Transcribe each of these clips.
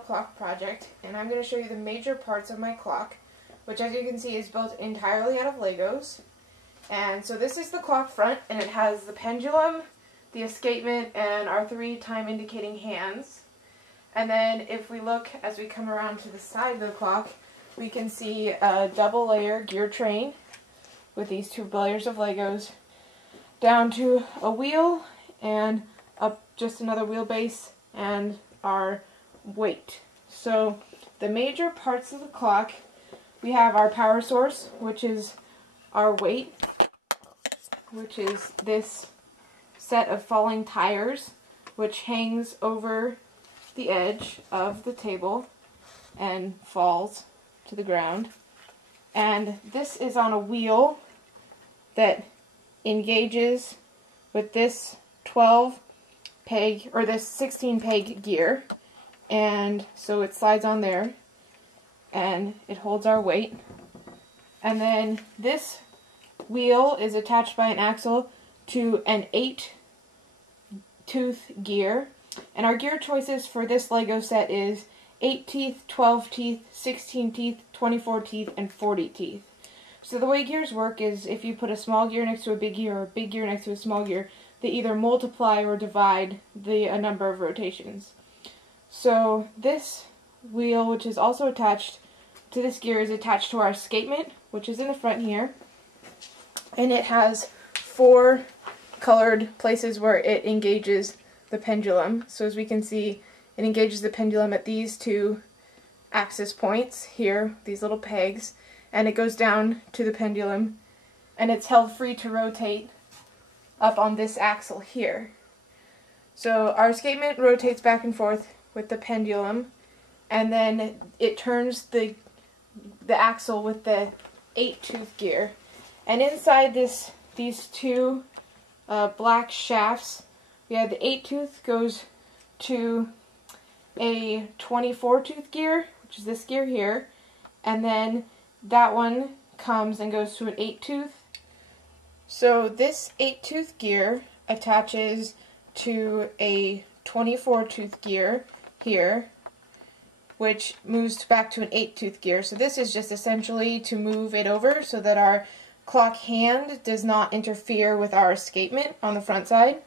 clock project, and I'm going to show you the major parts of my clock, which as you can see is built entirely out of Legos. And so this is the clock front, and it has the pendulum, the escapement, and our 3 time indicating hands. And then if we look as we come around to the side of the clock, we can see a double layer gear train with these 2 layers of Legos, down to a wheel, and up just another wheelbase, and our weight. So the major parts of the clock, we have our power source, which is our weight, which is this set of falling tires, which hangs over the edge of the table and falls to the ground. And this is on a wheel that engages with this 12 peg, or this 16 peg gear, and so it slides on there and it holds our weight. And then this wheel is attached by an axle to an 8-tooth gear, and our gear choices for this Lego set is 8 teeth, 12 teeth, 16 teeth, 24 teeth, and 40 teeth. So the way gears work is if you put a small gear next to a big gear or a big gear next to a small gear, they either multiply or divide the number of rotations. So this wheel, which is also attached to this gear, is attached to our escapement, which is in the front here. And it has 4 colored places where it engages the pendulum. So as we can see, it engages the pendulum at these 2 axis points here, these little pegs, and it goes down to the pendulum, and it's held free to rotate up on this axle here. So our escapement rotates back and forth with the pendulum, and then it turns the axle with the 8-tooth gear. And inside these 2 black shafts, we have the 8-tooth goes to a 24-tooth gear, which is this gear here, and then that one comes and goes to an 8-tooth. So this 8-tooth gear attaches to a 24-tooth gear here, which moves back to an 8-tooth gear. So this is just essentially to move it over so that our clock hand does not interfere with our escapement on the front side.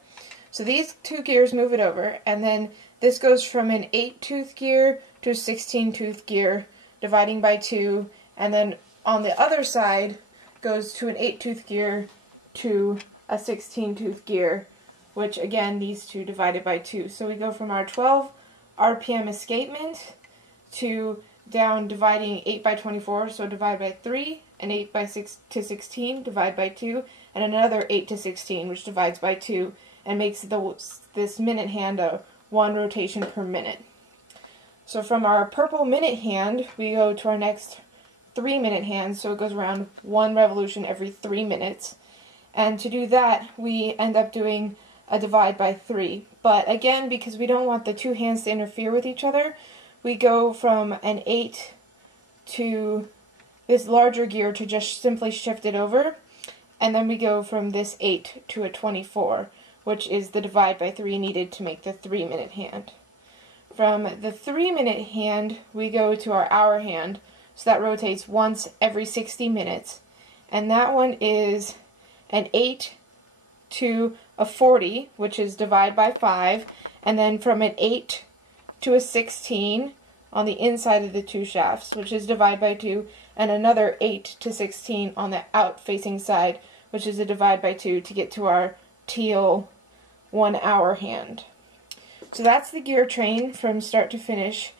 So these 2 gears move it over, and then this goes from an 8-tooth gear to a 16-tooth gear, dividing by 2, and then on the other side goes to an 8-tooth gear to a 16-tooth gear, which again, these 2 divided by 2. So we go from our 12 RPM escapement to down dividing 8 by 24, so divide by 3, and 8 by 6 to 16, divide by 2, and another 8 to 16, which divides by 2, and makes this minute hand a 1 rotation per minute. So from our purple minute hand, we go to our next 3-minute hand, so it goes around 1 revolution every 3 minutes. And to do that, we end up doing a divide by 3. But again, because we don't want the 2 hands to interfere with each other, we go from an 8 to this larger gear to just simply shift it over, and then we go from this 8 to a 24, which is the divide by 3 needed to make the 3-minute hand. From the 3-minute hand, we go to our hour hand, so that rotates once every 60 minutes, and that one is an 8 to a 40, which is divide by 5, and then from an 8 to a 16 on the inside of the 2 shafts, which is divide by 2, and another 8 to 16 on the out-facing side, which is a divide by 2 to get to our teal 1-hour hand. So that's the gear train from start to finish,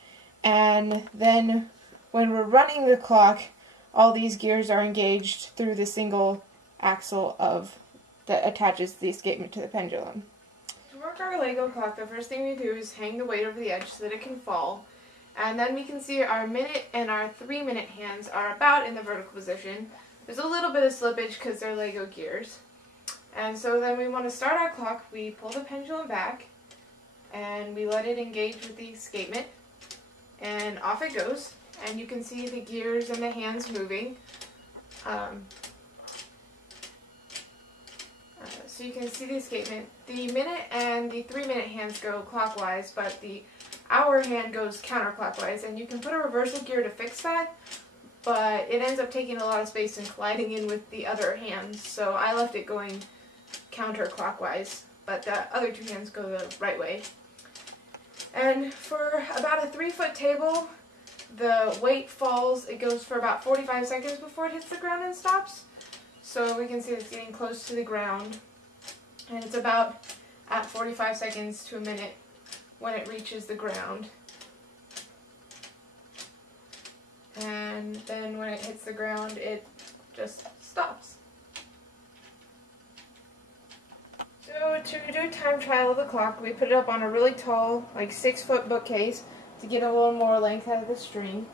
and then when we're running the clock, all these gears are engaged through the single axle that attaches the escapement to the pendulum. To work our Lego clock, the first thing we do is hang the weight over the edge so that it can fall, and then we can see our minute and our 3-minute hands are about in the vertical position. There's a little bit of slippage because they're Lego gears. And so then we want to start our clock, we pull the pendulum back, and we let it engage with the escapement, and off it goes. And you can see the gears and the hands moving. So you can see the escapement. The minute and the 3-minute hands go clockwise, but the our hand goes counterclockwise, and you can put a reversal gear to fix that, but it ends up taking a lot of space and colliding in with the other hands, so I left it going counterclockwise, but the other two hands go the right way. And for about a 3-foot table, the weight falls, it goes for about 45 seconds before it hits the ground and stops. So we can see it's getting close to the ground, and it's about at 45 seconds to a minute when it reaches the ground. And then when it hits the ground, it just stops. So to do a time trial of the clock, we put it up on a really tall, like 6-foot bookcase to get a little more length out of the string.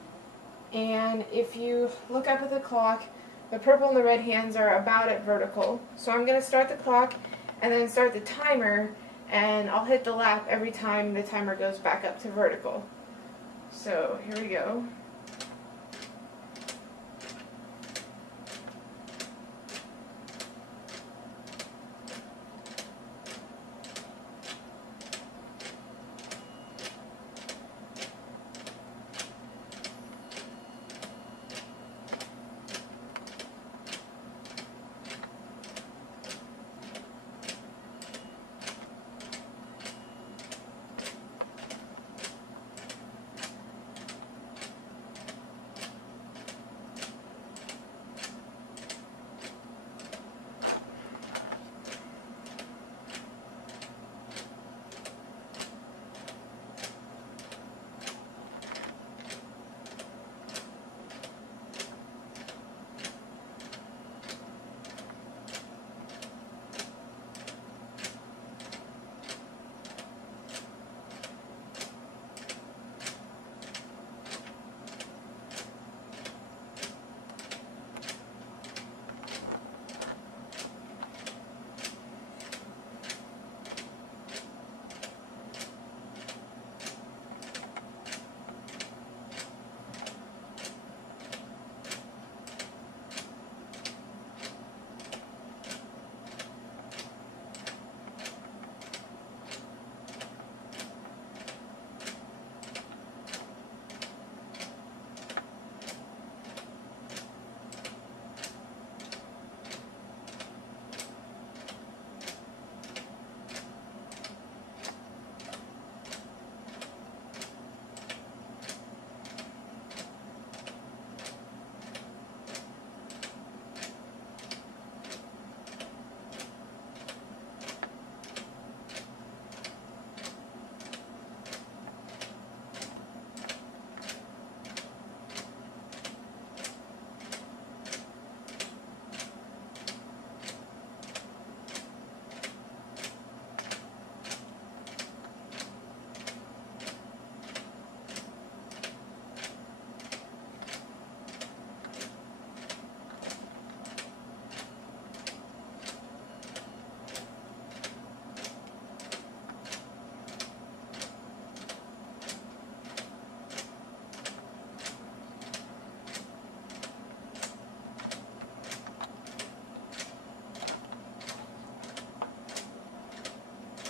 And if you look up at the clock, the purple and the red hands are about at vertical. So I'm going to start the clock and then start the timer, and I'll hit the lap every time the timer goes back up to vertical. So here we go.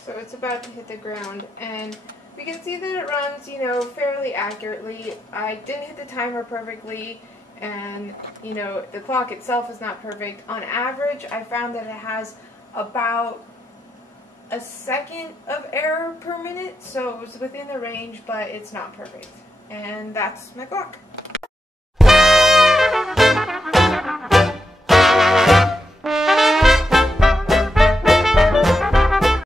So it's about to hit the ground, and we can see that it runs, fairly accurately. I didn't hit the timer perfectly, and, the clock itself is not perfect. On average, I found that it has about a second of error per minute, so it was within the range, but it's not perfect. And that's my clock.